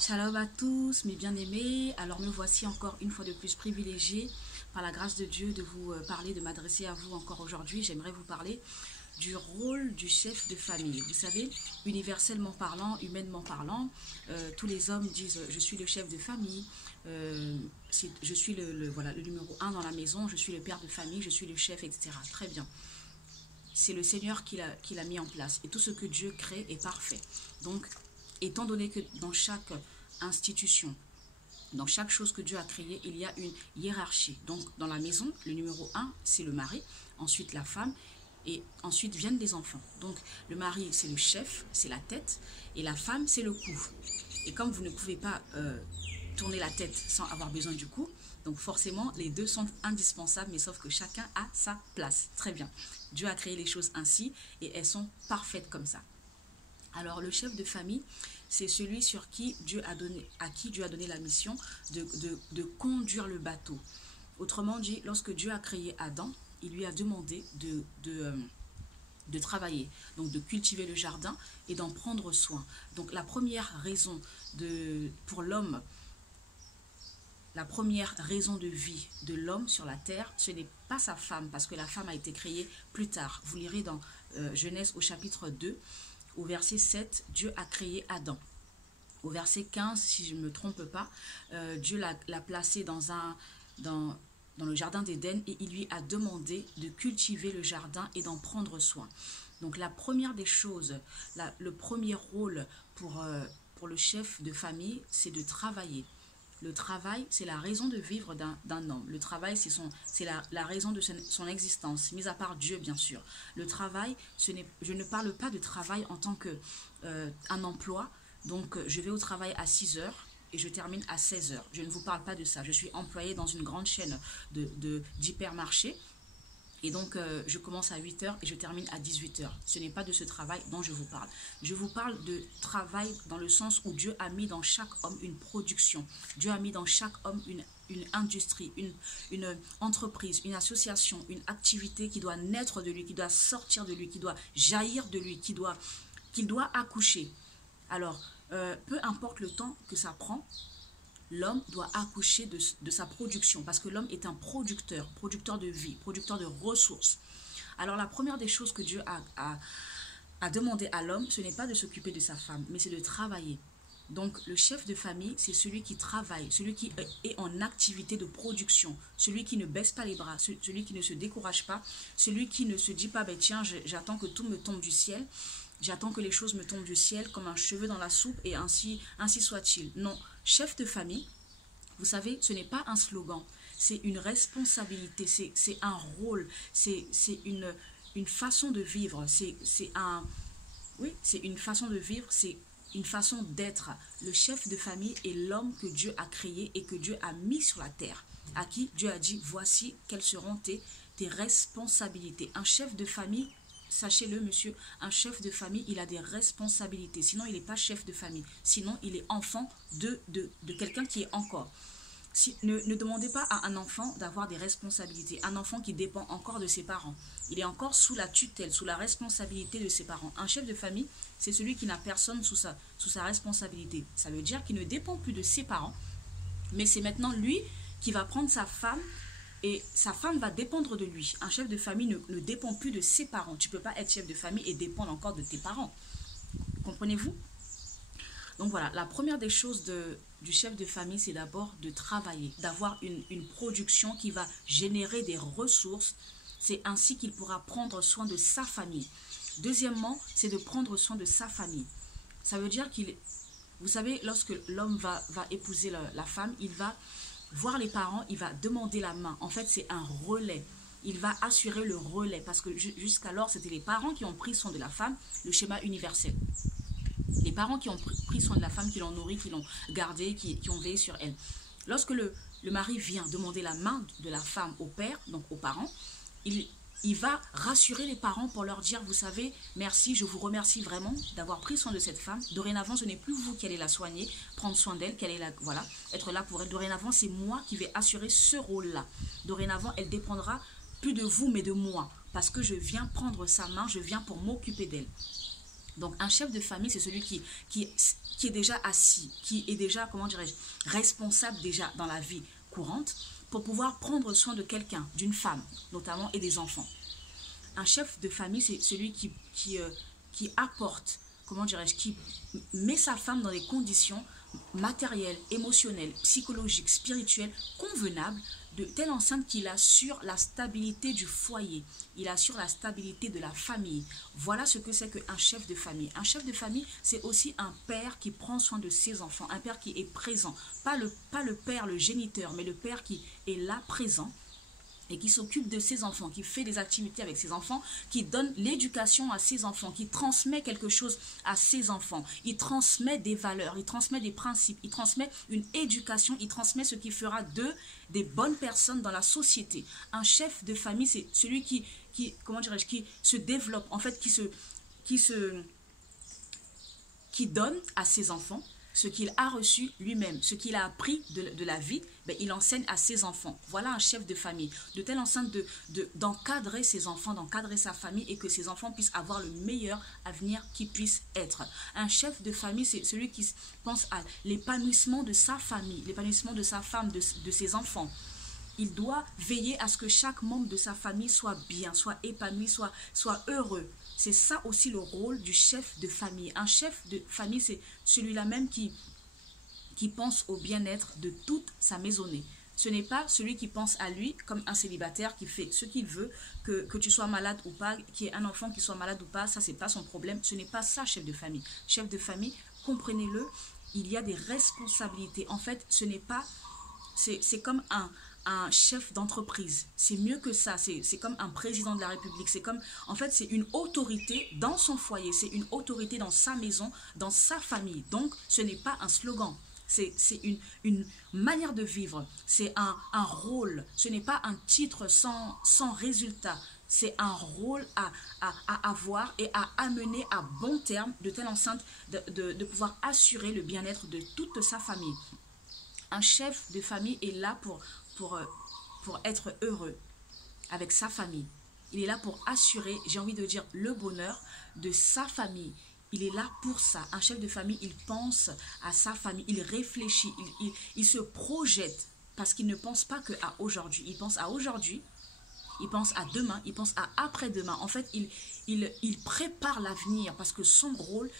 Shalom à tous, mes bien-aimés. Alors me voici encore une fois de plus privilégiée par la grâce de Dieu de vous parler, de m'adresser à vous encore aujourd'hui. J'aimerais vous parler du rôle du chef de famille. Vous savez, universellement parlant, humainement parlant, tous les hommes disent je suis le chef de famille, je suis voilà, le numéro un dans la maison, je suis le père de famille, je suis le chef, etc. Très bien. C'est le Seigneur qui l'a mis en place. Et tout ce que Dieu crée est parfait. Donc, étant donné que dans chaque institution, dans chaque chose que Dieu a créée, il y a une hiérarchie. Donc, dans la maison, le numéro un, c'est le mari, ensuite la femme, et ensuite viennent les enfants. Donc, le mari, c'est le chef, c'est la tête, et la femme, c'est le cou. Et comme vous ne pouvez pas tourner la tête sans avoir besoin du cou, donc forcément, les deux sont indispensables, mais sauf que chacun a sa place. Très bien. Dieu a créé les choses ainsi, et elles sont parfaites comme ça. Alors, le chef de famille, c'est celui sur qui Dieu a donné, à qui Dieu a donné la mission de conduire le bateau. Autrement dit, lorsque Dieu a créé Adam, il lui a demandé de travailler, donc de cultiver le jardin et d'en prendre soin. Donc la première raison pour l'homme, la première raison de vie de l'homme sur la terre, ce n'est pas sa femme, parce que la femme a été créée plus tard. Vous lirez dans Genèse au chapitre 2, au verset 7, Dieu a créé Adam. Au verset 15, si je ne me trompe pas, Dieu l'a placé dans le jardin d'Éden et il lui a demandé de cultiver le jardin et d'en prendre soin. Donc la première des choses, le premier rôle pour le chef de famille, c'est de travailler. Le travail, c'est la raison de vivre d'un homme. Le travail, c'est la raison de son existence, mis à part Dieu, bien sûr. Le travail, je ne parle pas de travail en tant qu'un emploi. Donc, je vais au travail à 6 heures et je termine à 16 heures. Je ne vous parle pas de ça. Je suis employée dans une grande chaîne d'hypermarchés. Et donc, je commence à 8 heures et je termine à 18 heures. Ce n'est pas de ce travail dont je vous parle. Je vous parle de travail dans le sens où Dieu a mis dans chaque homme une production. Dieu a mis dans chaque homme une industrie, une entreprise, une association, une activité qui doit naître de lui, qui doit sortir de lui, qui doit jaillir de lui, qu'il doit accoucher. Alors, peu importe le temps que ça prend, l'homme doit accoucher de sa production, parce que l'homme est un producteur de vie, producteur de ressources. Alors la première des choses que Dieu a demandé à l'homme, ce n'est pas de s'occuper de sa femme, mais c'est de travailler. Donc le chef de famille, c'est celui qui travaille, celui qui est en activité de production, celui qui ne baisse pas les bras, celui qui ne se décourage pas, celui qui ne se dit pas, ben tiens, j'attends que tout me tombe du ciel. J'attends que les choses me tombent du ciel comme un cheveu dans la soupe et ainsi soit-il. Non, chef de famille, vous savez, ce n'est pas un slogan, c'est une responsabilité, c'est un rôle, c'est une façon de vivre, c'est une façon de vivre, c'est une façon d'être. Le chef de famille est l'homme que Dieu a créé et que Dieu a mis sur la terre, à qui Dieu a dit, voici quelles seront tes responsabilités. Un chef de famille, sachez-le, monsieur, un chef de famille, il a des responsabilités. Sinon, il n'est pas chef de famille. Sinon, il est enfant de quelqu'un qui est encore. Ne demandez pas à un enfant d'avoir des responsabilités. Un enfant qui dépend encore de ses parents. Il est encore sous la tutelle, sous la responsabilité de ses parents. Un chef de famille, c'est celui qui n'a personne sous sa responsabilité. Ça veut dire qu'il ne dépend plus de ses parents, mais c'est maintenant lui qui va prendre sa femme, et sa femme va dépendre de lui. Un chef de famille ne dépend plus de ses parents. Tu ne peux pas être chef de famille et dépendre encore de tes parents. Comprenez-vous? Donc voilà, la première des choses du chef de famille, c'est d'abord de travailler, d'avoir une production qui va générer des ressources. C'est ainsi qu'il pourra prendre soin de sa famille. Deuxièmement, c'est de prendre soin de sa famille. Ça veut dire vous savez, lorsque l'homme va épouser la femme, il va voir les parents, il va demander la main. En fait, c'est un relais. Il va assurer le relais parce que jusqu'alors, c'était les parents qui ont pris soin de la femme, le schéma universel. Les parents qui ont pris soin de la femme, qui l'ont nourrie, qui l'ont gardée, qui ont veillé sur elle. Lorsque le mari vient demander la main de la femme au père, donc aux parents, il va rassurer les parents pour leur dire, vous savez, merci, je vous remercie vraiment d'avoir pris soin de cette femme. Dorénavant, ce n'est plus vous qui allez la soigner, prendre soin d'elle, être là pour elle. Dorénavant, c'est moi qui vais assurer ce rôle-là. Dorénavant, elle dépendra plus de vous, mais de moi, parce que je viens prendre sa main, je viens pour m'occuper d'elle. Donc, un chef de famille, c'est celui qui est déjà assis, qui est déjà, comment dirais-je, responsable déjà dans la vie courante pour pouvoir prendre soin de quelqu'un, d'une femme notamment, et des enfants. Un chef de famille, c'est celui qui apporte, comment dirais-je, qui met sa femme dans des conditions matérielles, émotionnelles, psychologiques, spirituelles, convenables, de telle enceinte qu'il assure la stabilité du foyer, il assure la stabilité de la famille. Voilà ce que c'est qu'un chef de famille. Un chef de famille, c'est aussi un père qui prend soin de ses enfants, un père qui est présent. Pas le père, le géniteur, mais le père qui est là présent et qui s'occupe de ses enfants, qui fait des activités avec ses enfants, qui donne l'éducation à ses enfants, qui transmet quelque chose à ses enfants. Il transmet des valeurs, il transmet des principes, il transmet une éducation, il transmet ce qui fera d'eux des bonnes personnes dans la société. Un chef de famille, c'est celui qui comment dirais-je, qui se développe, en fait, qui donne à ses enfants ce qu'il a reçu lui-même, ce qu'il a appris de la vie, ben, il enseigne à ses enfants. Voilà un chef de famille, de telle enceinte d'encadrer ses enfants, d'encadrer sa famille et que ses enfants puissent avoir le meilleur avenir qu'ils puissent être. Un chef de famille, c'est celui qui pense à l'épanouissement de sa famille, l'épanouissement de sa femme, de ses enfants. Il doit veiller à ce que chaque membre de sa famille soit bien, soit épanoui, soit heureux. C'est ça aussi le rôle du chef de famille. Un chef de famille, c'est celui-là même qui pense au bien-être de toute sa maisonnée. Ce n'est pas celui qui pense à lui comme un célibataire qui fait ce qu'il veut, que tu sois malade ou pas, qu'il y ait un enfant qui soit malade ou pas, ça c'est pas son problème. Ce n'est pas ça, chef de famille. Chef de famille, comprenez-le, il y a des responsabilités. En fait, ce n'est pas... C'est comme un chef d'entreprise, c'est mieux que ça, c'est comme un président de la République, c'est comme, en fait, c'est une autorité dans son foyer, c'est une autorité dans sa maison, dans sa famille. Donc, ce n'est pas un slogan, c'est une manière de vivre, c'est un rôle, ce n'est pas un titre sans résultat, c'est un rôle à avoir et à amener à bon terme, de telle enceinte de pouvoir assurer le bien-être de toute sa famille. Un chef de famille est là pour être heureux avec sa famille. Il est là pour assurer, j'ai envie de dire, le bonheur de sa famille. Il est là pour ça. Un chef de famille, il pense à sa famille, il réfléchit, il se projette parce qu'il ne pense pas qu'à aujourd'hui. Il pense à aujourd'hui, il pense à demain, il pense à après-demain. En fait, il prépare l'avenir parce que son rôle,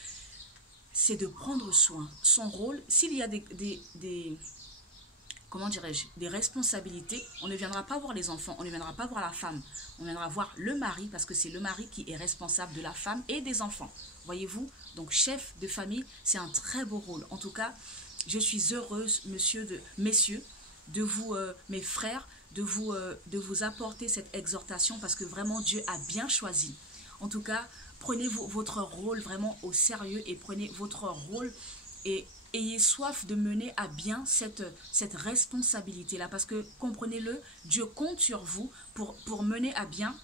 c'est de prendre soin. Son rôle, s'il y a comment dirais-je, des responsabilités, on ne viendra pas voir les enfants, on ne viendra pas voir la femme, on viendra voir le mari parce que c'est le mari qui est responsable de la femme et des enfants. Voyez-vous, donc chef de famille, c'est un très beau rôle. En tout cas, je suis heureuse, messieurs, de vous, mes frères, de vous apporter cette exhortation parce que vraiment Dieu a bien choisi. En tout cas, prenez votre rôle vraiment au sérieux et prenez votre rôle et ayez soif de mener à bien cette responsabilité-là. Parce que, comprenez-le, Dieu compte sur vous pour mener à bien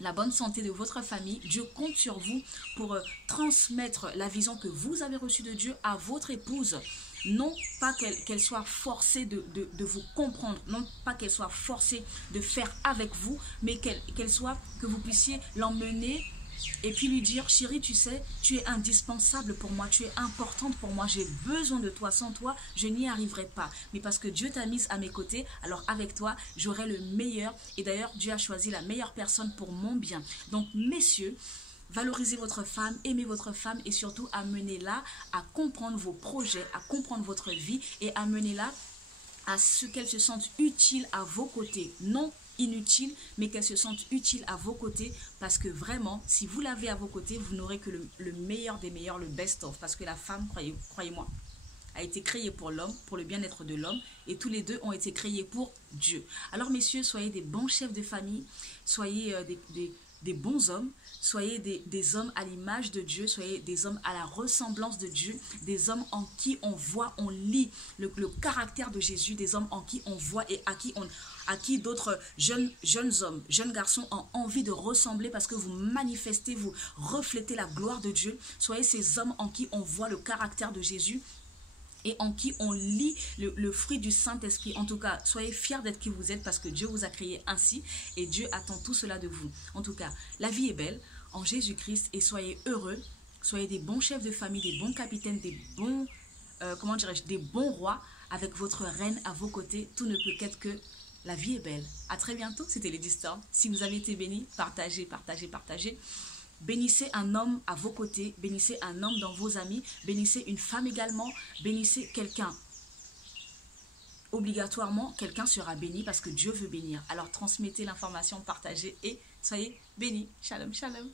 la bonne santé de votre famille. Dieu compte sur vous pour transmettre la vision que vous avez reçue de Dieu à votre épouse. Non pas qu'elle soit forcée de vous comprendre, non pas qu'elle soit forcée de faire avec vous, mais qu'elle soit, que vous puissiez l'emmener et puis lui dire, chérie, tu sais, tu es indispensable pour moi, tu es importante pour moi, j'ai besoin de toi, sans toi, je n'y arriverai pas. Mais parce que Dieu t'a mise à mes côtés, alors avec toi, j'aurai le meilleur. Et d'ailleurs, Dieu a choisi la meilleure personne pour mon bien. Donc, messieurs, valorisez votre femme, aimez votre femme et surtout amenez-la à comprendre vos projets, à comprendre votre vie et amenez-la à ce qu'elle se sente utile à vos côtés. Non inutile, mais qu'elle se sente utile à vos côtés parce que vraiment, si vous l'avez à vos côtés, vous n'aurez que le meilleur des meilleurs, le best-of. Parce que la femme, croyez-moi, a été créée pour l'homme, pour le bien-être de l'homme et tous les deux ont été créés pour Dieu. Alors messieurs, soyez des bons chefs de famille, soyez des bons hommes, soyez des hommes à l'image de Dieu, soyez des hommes à la ressemblance de Dieu, des hommes en qui on voit, on lit le caractère de Jésus, des hommes en qui on voit et à qui d'autres jeunes hommes, jeunes garçons ont envie de ressembler parce que vous manifestez, vous reflétez la gloire de Dieu. Soyez ces hommes en qui on voit le caractère de Jésus et en qui on lit le fruit du Saint-Esprit. En tout cas, soyez fiers d'être qui vous êtes parce que Dieu vous a créé ainsi et Dieu attend tout cela de vous. En tout cas, la vie est belle en Jésus-Christ et soyez heureux Soyez des bons chefs de famille, des bons capitaines, des bons, comment dirais-je, des bons rois avec votre reine à vos côtés. Tout ne peut qu'être que la vie est belle. À très bientôt, c'était Lady Storm. Si vous avez été bénis, partagez, partagez, partagez. Bénissez un homme à vos côtés, bénissez un homme dans vos amis, bénissez une femme également, bénissez quelqu'un. Obligatoirement, quelqu'un sera béni parce que Dieu veut bénir. Alors transmettez l'information, partagez et soyez bénis. Shalom, shalom.